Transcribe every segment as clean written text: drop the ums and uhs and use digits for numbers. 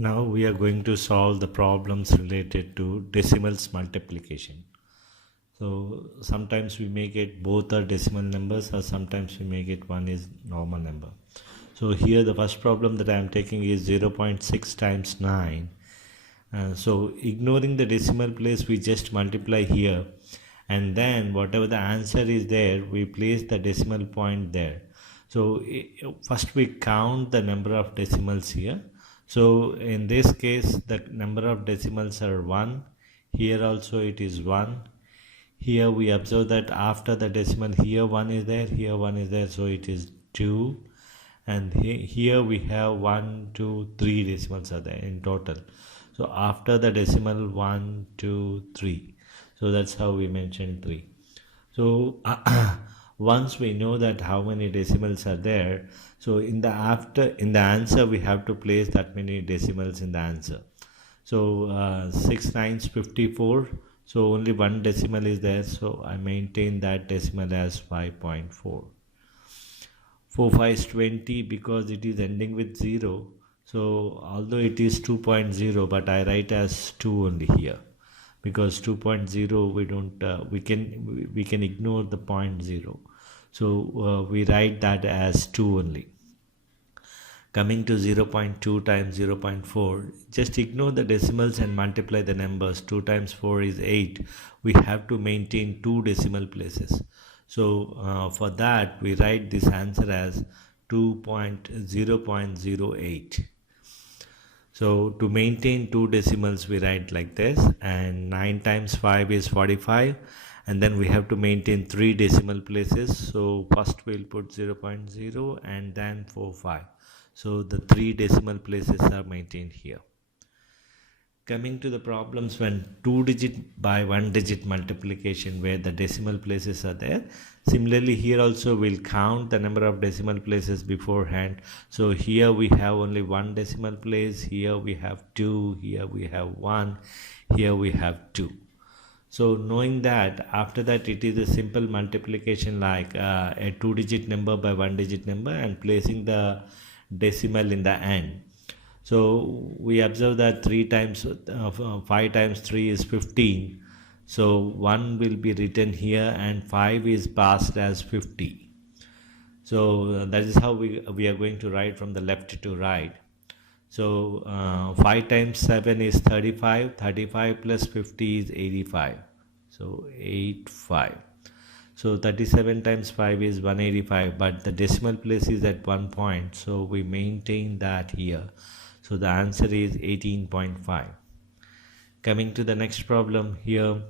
Now we are going to solve the problems related to decimals multiplication. So sometimes we make it both are decimal numbers, or sometimes we make it one is normal number. So here the first problem that I am taking is 0.6 times 9. So ignoring the decimal place, we just multiply here, and then whatever the answer is there, we place the decimal point there. So first we count the number of decimals here. So in this case the number of decimals are 1. Here also it is 1. Here we observe that after the decimal, here 1 is there, here 1 is there, so it is 2. And here we have 1, 2, 3 decimals are there in total. So after the decimal, 1, 2, 3. So that's how we mentioned 3. So once we know that how many decimals are there, so in the answer we have to place that many decimals in the answer. So 6 9s 54. So only one decimal is there, so I maintain that decimal as 5.4. 4 5s 20 because it is ending with 0. So although it is 2.0, but I write as 2 only here, because 2.0 we don't we can ignore the 0.0. So we write that as 2 only. Coming to 0.2 times 0.4, just ignore the decimals and multiply the numbers. 2 times 4 is 8. We have to maintain 2 decimal places. So for that we write this answer as 0.08. So to maintain 2 decimals we write like this, and 9 times 5 is 45, and then we have to maintain 3 decimal places. So first we'll put 0.0 and then 45. So the 3 decimal places are maintained here. Coming to the problems when 2-digit by 1-digit multiplication where the decimal places are there. Similarly here also we'll count the number of decimal places beforehand. So here we have only 1 decimal place, here we have 2, here we have 1, here we have 2. So knowing that, after that it is a simple multiplication like a 2-digit number by 1-digit number and placing the decimal in the end. So we observe that 5 times 3 is 15. So 1 will be written here and 5 is passed as 50. So that is how we are going to write from the left to right. So 5 times 7 is 35. 35 plus 50 is 85. So 85. So 37 times 5 is 185, but the decimal place is at 1 point, so we maintain that here. So the answer is 18.5. Coming to the next problem here,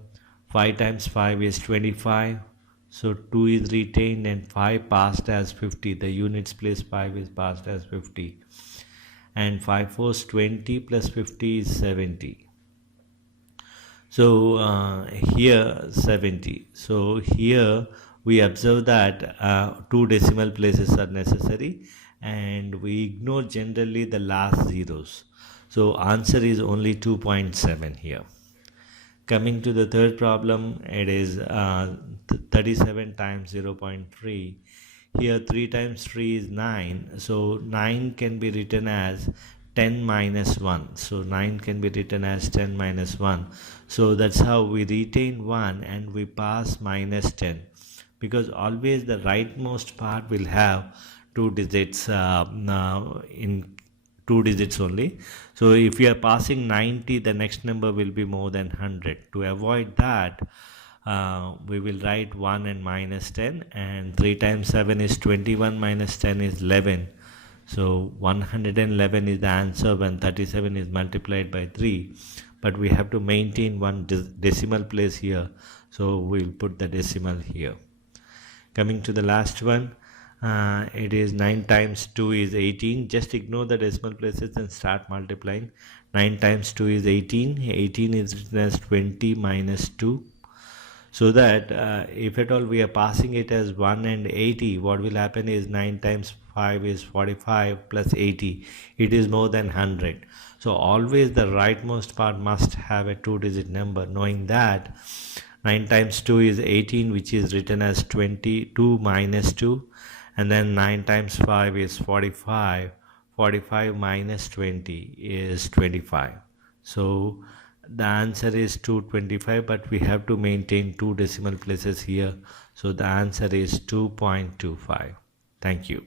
5 times 5 is 25. So 2 is retained and 5 passed as 50. The units place 5 is passed as 50. And 5 4s 20 plus 50 is 70. So here 70. So here we observe that 2 decimal places are necessary, and we ignore generally the last zeros. So answer is only 2.7 here. Coming to the third problem, it is 37 times 0.3. Here 3 times 3 is 9. So 9 can be written as 10 minus 1. So 9 can be written as 10 minus 1. So that's how we retain 1 and we pass minus 10, because always the rightmost part will have 2 digits in 2 digits only. So if you are passing 90, the next number will be more than 100. To avoid that, we will write 1 and minus 10, and 3 times 7 is 21 minus 10 is 11. So 111 is the answer when 37 is multiplied by 3, but we have to maintain 1 decimal place here, so we'll put the decimal here. Coming to the last one, it is 9 times 2 is 18. Just ignore the decimal places and start multiplying. 9 times 2 is 18. 18 is written as 20 minus 2. So that if at all we are passing it as 1 and 80, what will happen is 9 times 5 is 45 plus 80. It is more than 100. So always the rightmost part must have a 2-digit number. Knowing that, 9 times 2 is 18, which is written as 22 minus 2. And then 9 times 5 is 45. 45 minus 20 is 25. So the answer is 225, but we have to maintain two decimal places here. So the answer is 2.25. Thank you.